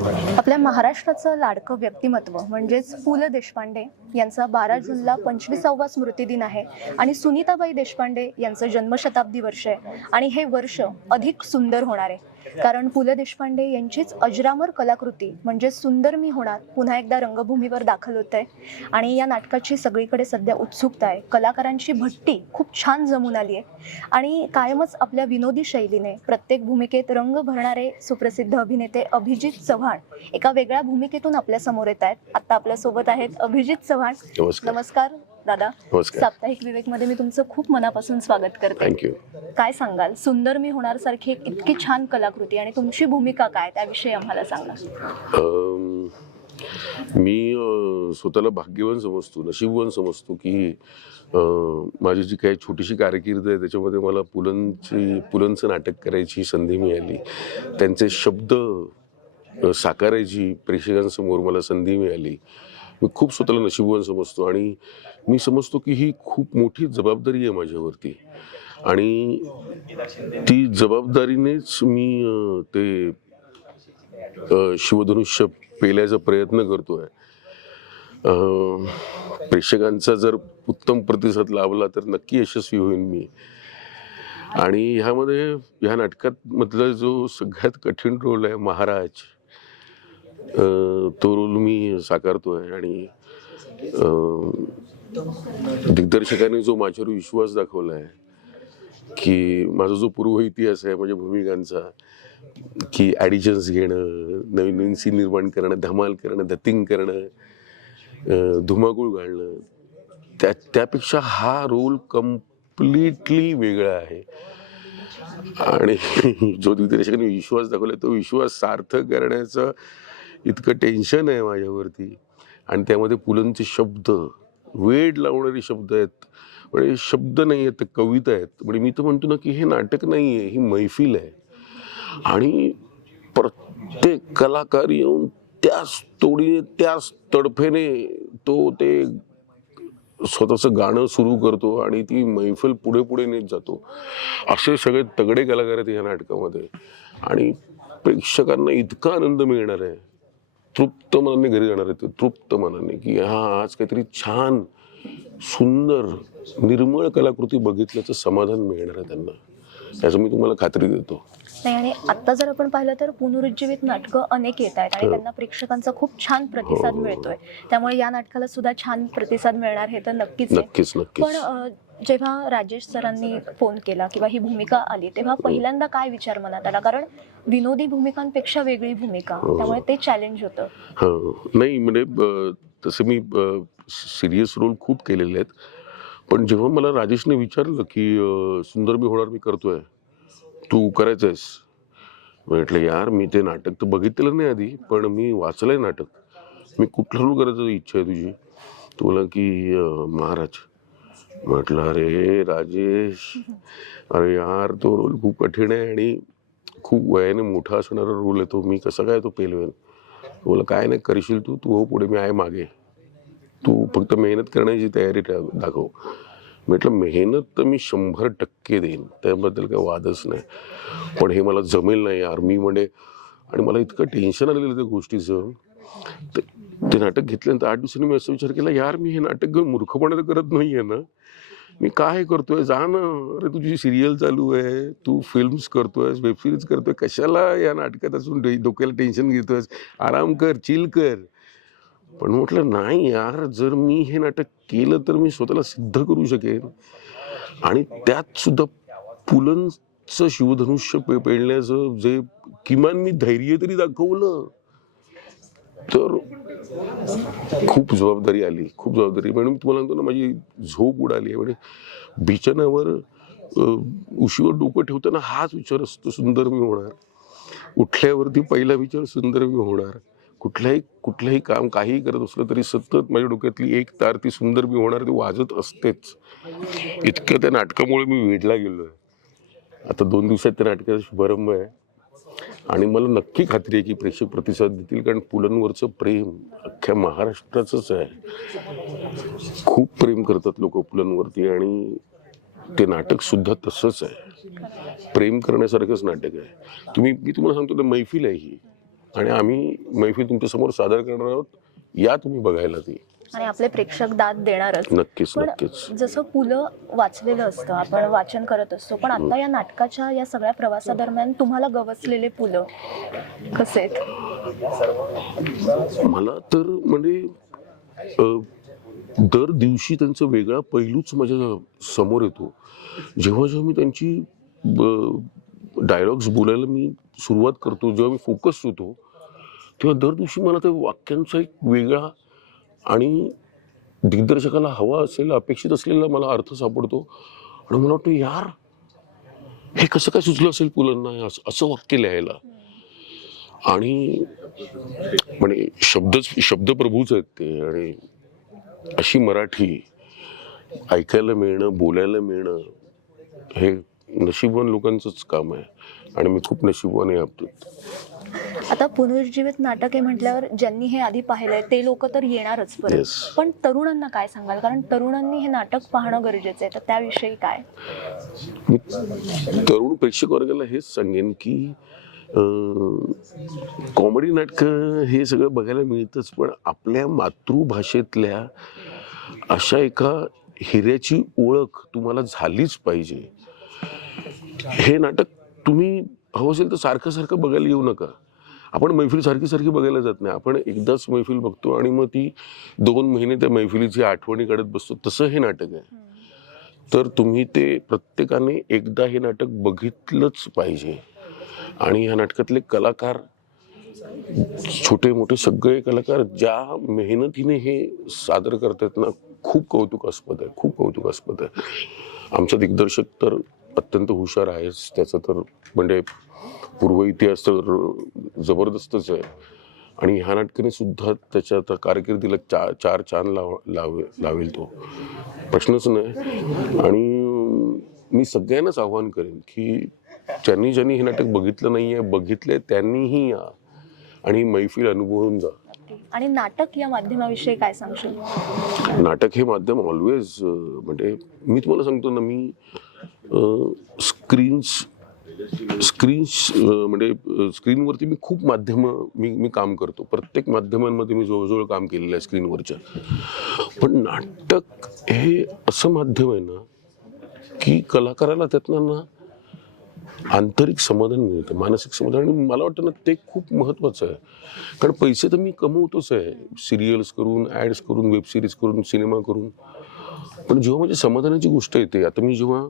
आपल्या महाराष्ट्राचं लाडकं व्यक्तिमत्व म्हणजेच पु ल देशपांडे यांचा 12 जूनला 25वा स्मृतिदिन आहे आणि सुनीताबाई देशपांडे यांचं जन्मशताब्दी वर्ष आहे आणि हे वर्ष अधिक सुंदर होणार आहे कारण पु ल देशपांडे यांचीच अजरामर कलाकृती म्हणजे सुंदर मी होणार पुन्हा एकदा रंगभूमीवर दाखल होत आहे आणि या नाटकाची सगळीकडे सध्या उत्सुकता आहे. कलाकारांची भट्टी खूप छान जमून आली आहे आणि कायमच आपल्या विनोदी शैलीने प्रत्येक भूमिकेत रंग भरणारे सुप्रसिद्ध अभिनेते अभिजित चव्हाण एका वेगळ्या भूमिकेतून आपल्या समोर येत आहेत. आता आपल्या सोबत आहेत अभिजित चव्हाण. नमस्कार दादा. साप्ताहिक विवेक मध्ये मी तुमचं खूप मनापासून स्वागत करते. थँक्यू. काय सांगाल, सुंदर मी होणार सारखी एक इतकी छान कलाकृती आणि तुमची भूमिका काय त्याविषयी आम्हाला सांगा. मी स्वतःला भाग्यवान समजतो, नशीबवान समजतो की माझी जी काही छोटीशी कारकीर्द आहे त्याच्यामध्ये मला पुलंचं नाटक करायची संधी मिळाली. त्यांचे शब्द साकारायची प्रेक्षकांसमोर मला संधी मिळाली. मी खूप स्वतःला नशीबवान समजतो आणि मी समजतो की ही खूप मोठी जबाबदारी आहे माझ्यावरती आणि ती जबाबदारीनेच मी ते शिवधनुष्य पेल्याचा प्रयत्न करतोय. प्रेक्षकांचा जर उत्तम प्रतिसाद लाभला तर नक्की यशस्वी होईन मी. आणि ह्या नाटकात मधला जो सगळ्यात कठीण रोल आहे महाराज, तो रोल मी साकारतोय आणि दिग्दर्शकाने जो माझ्यावर विश्वास दाखवला आहे की माझा जो पूर्व इतिहास आहे माझ्या भूमिकांचा की ॲडिशन्स घेणं, नवीन नवीन सीन निर्माण करणं, धमाल करणं, धतिंग करणं, धुमाकूळ घालणं, त्यापेक्षा हा रोल कम्प्लिटली वेगळा आहे. आणि जो दिग्दर्शकाने विश्वास दाखवला तो विश्वास सार्थ करण्याचं इतकं टेन्शन आहे माझ्यावरती. आणि त्यामध्ये पुलंचे शब्द, वेड लावणारे शब्द आहेत, म्हणजे शब्द नाही आहेत, कविता आहेत. म्हणजे मी तर म्हणतो ना की हे नाटक नाही आहे, ही मैफिल आहे आणि प्रत्येक कलाकार येऊन त्याच तोडीने त्याच तडफेने ते स्वतःचं गाणं सुरू करतो आणि ती मैफिल पुढे पुढे नेत जातो. असे सगळे तगडे कलाकार आहेत या नाटकामध्ये आणि प्रेक्षकांना इतका आनंद मिळणार आहे, तृप्त मनाने घरी जाणार आहे, तृप्त मनाने की आज काहीतरी छान सुंदर निर्मळ कलाकृती बघितल्याचं समाधान मिळणार आहे त्यांना, याचं मी तुम्हाला खात्री देतो. नाही, आणि आता जर आपण पाहिलं तर पुनरुज्जीवित नाटकं अनेक येत आहेत आणि त्यांना प्रेक्षकांचा खूप छान प्रतिसाद मिळतोय. त्यामुळे या नाटकाला सुद्धा छान प्रतिसाद मिळणार हे तर नक्कीच. पण जेव्हा राजेश सरांनी फोन केला किंवा ही भूमिका आली तेव्हा पहिल्यांदा काय विचार मनात आला? कारण विनोदी भूमिकांपेक्षा वेगळी भूमिका, त्यामुळे ते चॅलेंज होतं. नाही म्हणजे तसे मी सिरियस रोल खूप केलेले आहेत, पण जेव्हा मला राजेशने विचारलं की सुंदर मी होणार मी करतोय, तू करायचंयस, म्हटलं यार मी ते नाटक तर बघितलेलं नाही आधी, पण मी वाचलंय नाटक, मी कुठलं रोल करायचं इच्छा आहे तुझी? तू बोला की महाराज. म्हटलं अरे राजेश, अरे यार तो रोल खूप कठीण आहे आणि खूप वयाने मोठा असणारा रोल आहे तो, मी कसं काय तो पेलवेन? बोला काय नाही करशील तू हो पुढे, मी आहे मागे, तू फक्त मेहनत करण्याची तयारी दाखव. म्हटलं मेहनत तर मी 100% देईन, त्याबद्दल काही वादच नाही, पण हे मला जमेल नाही यार मी म्हणजे. आणि मला इतकं टेन्शन आलेलं त्या गोष्टीचं. ते नाटक घेतल्यानंतर 8 दिवसांनी मी असा विचार केला, यार मी हे नाटक घेऊन मूर्खपणा तर करत नाही आहे ना, मी काय करतोय? जा ना, अरे तुझी सिरियल चालू आहे, तू फिल्म्स करतोयस, वेबसिरीज करतोय, कशाला या नाटकात असून डोक्याला टेन्शन घेतोयस? आराम कर, चिल कर. पण म्हटलं नाही यार, जर मी हे नाटक केलं तर मी स्वतःला सिद्ध करू शकेन आणि त्यात सुद्धा पुलंचं शिवधनुष्य पेलण्याचं जे किमान मी धैर्य तरी दाखवलं तर खूप जबाबदारी आली, खूप जबाबदारी. म्हणून तुम्हाला सांगतो ना, माझी झोप उडाली. म्हणजे बिछाण्यावर उशीवर डोकं ठेवताना हाच विचार असतो, सुंदर मी होणार. उठल्यावरती पहिला विचार सुंदर मी होणार. कुठलंही काम काहीही करत असलं तरी सतत माझ्या डोक्यातली एक तार ती सुंदर मी होणार ती वाजत असतेच. इतकं त्या नाटकामुळे मी वेढला गेलोय. आता 2 दिवसात त्या नाटकाचा शुभारंभ आहे आणि मला नक्की खात्री आहे की प्रेक्षक प्रतिसाद देतील, कारण पुलंवरचं प्रेम अख्ख्या महाराष्ट्राचंच आहे. खूप प्रेम करतात लोक पुलंवरती आणि ते नाटक सुद्धा तसंच आहे, प्रेम करण्यासारखंच नाटक आहे. मी तुम्हाला सांगतो ना, मैफिल आहे ही, आणि आम्ही मैफिल तुमच्यासमोर सादर करणार आहोत. या तुम्ही बघायला ती. आणि आपले प्रेक्षक दाद देणारच. नक्कीच पण नक्कीच. जसं पुलं वाचलेलं असतं, आपण वाचन करत असतो, पण आता या नाटकाच्या या सगळ्या प्रवासादरम्यान तुम्हाला गवसलेले पुलं कसे आहेत? मला तर म्हणजे दर दिवशी त्यांचा वेगळा पैलूच माझ्या समोर येतो. जेव्हा जेव्हा मी त्यांची डायलॉग्स बोलायला मी सुरुवात करतो, जेव्हा मी फोकस होतो, तेव्हा दर दिवशी मला त्या वाक्यांचा एक वेगळा आणि दिग्दर्शकाला हवा असेल, अपेक्षित असलेला मला अर्थ सापडतो. आणि मला वाटतं यार, हे कसं काय सुचलं असेल पुलंना असं वाक्य लिहायला. आणि म्हणजे शब्द प्रभूच आहेत ते. आणि अशी मराठी ऐकायला मिळणं, बोलायला मिळणं हे नशीबवान लोकांचंच काम आहे. आणि मी खूप नशीबवान आहे याबाबतीत. आता पुनरुज्जीवित नाटक आहे म्हटल्यावर ज्यांनी हे आधी पाहिलंय ते लोक तर येणारच परत. Yes. पण तरुणांना काय सांगाल? कारण तरुणांनी हे नाटक पाहणं गरजेचं आहे, तर त्याविषयी काय? मी तरुण प्रेक्षक वर्गाला हेच सांगेन की कॉमेडी नाटकं हे सगळं बघायला मिळतंच, पण आपल्या मातृभाषेतल्या अशा एका हिऱ्याची ओळख तुम्हाला झालीच पाहिजे. हे नाटक तुम्ही हवं असेल तर सारखं सारखं बघायला येऊ नका. आपण मैफिल सारखी सारखी बघायला जात नाही. आपण एकदाच मैफिल बघतो आणि मग ती 2 महिने त्या मैफिलीची आठवणी काढत बसतो. तसं हे नाटक आहे. तर तुम्ही ते प्रत्येकाने एकदा हे नाटक बघितलंच पाहिजे. आणि ह्या नाटकातले कलाकार, छोटे मोठे सगळे कलाकार ज्या मेहनतीने हे सादर करतात ना, खूप कौतुकास्पद आहे, खूप कौतुकास्पद आहे. आमचा दिग्दर्शक तर अत्यंत हुशार आहेच. त्याचं तर म्हणजे पूर्व इतिहास तर जबरदस्तच आहे. आणि ह्या नाटकाने सुद्धा त्याच्या कारकिर्दीला चार चांद लावेल तो, प्रश्नच नाही. आणि मी सगळ्यांनाच आवाहन करेन की ज्यांनी हे नाटक बघितलं नाहीये, बघितलंय त्यांनीही या आणि मैफिल अनुभवून जा. आणि नाटक या माध्यमाविषयी काय सांगशील? नाटक हे माध्यम ऑलवेज म्हणजे मी तुम्हाला सांगतो ना, मी म्हणजे स्क्रीनवरती मी खूप माध्यमं मी काम करतो. प्रत्येक माध्यमांमध्ये मी जवळजवळ काम केलेलं आहे स्क्रीनवरच्या. पण नाटक हे असं माध्यम आहे ना की कलाकाराला त्यातनं ना आंतरिक समाधान मिळतं, मानसिक समाधान. आणि मला वाटतं ना ते खूप महत्त्वाचं आहे. कारण पैसे तर मी कमवतोच आहे, सिरियल्स करून, ॲड्स करून, वेब सिरीज करून, सिनेमा करून. पण जेव्हा माझी समाधानाची गोष्ट येते, आता मी जेव्हा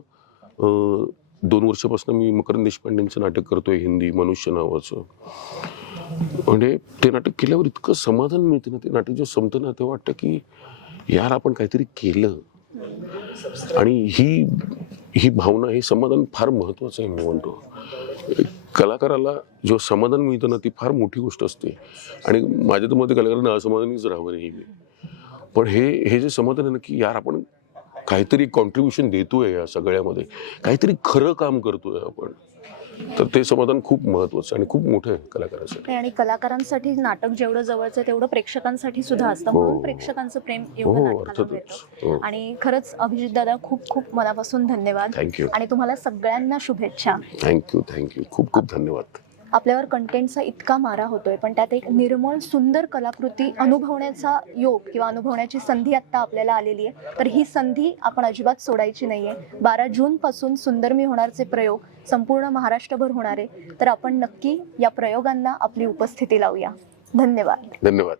2 वर्षापासून मी मकरंद देशपांडेंचं नाटक करतोय हिंदी, मनुष्य नावाचं. म्हणजे ते नाटक केल्यावर इतकं समाधान मिळतं ना, ते नाटक जेव्हा संपतं ना तेव्हा वाटतं की यार आपण काहीतरी केलं. आणि ही भावना, हे समाधान फार महत्वाचं आहे. मी म्हणतो कलाकाराला जो समाधान मिळतं ना, ती फार मोठी गोष्ट असते. आणि माझ्या तर मते कलाकारांना असमाधानीच राहावं नेहमी. पण हे जे समाधान आहे ना की यार आपण काहीतरी कॉन्ट्रीब्युशन देतोय या सगळ्यामध्ये, काहीतरी खरं काम करतोय आपण, तर ते समाधान खूप महत्वाचं आणि खूप मोठं आहे कलाकारासाठी. आणि कलाकारांसाठी नाटक जेवढं जवळचं आहे तेवढं प्रेक्षकांसाठी सुद्धा असतं. म्हणून प्रेक्षकांचं प्रेम एवढं नाटकाला मिळतं. आणि खरंच अभिजित दादा, खूप खूप मनापासून धन्यवाद. थँक्यू. आणि तुम्हाला सगळ्यांना शुभेच्छा. थँक्यू. खूप खूप धन्यवाद. आपल्यावर कंटेंटचा इतका मारा होतोय, पण त्यात एक निर्मळ सुंदर कलाकृती अनुभवण्याचा योग किंवा अनुभवण्याची संधी आत्ता आपल्याला आलेली आहे. तर ही संधी आपण अजिबात सोडायची नाहीये. 12 जूनपासून सुंदरमी होणारचे प्रयोग संपूर्ण महाराष्ट्रभर होणार आहे. तर आपण नक्की या प्रयोगांना आपली उपस्थिती लावूया. धन्यवाद. धन्यवाद.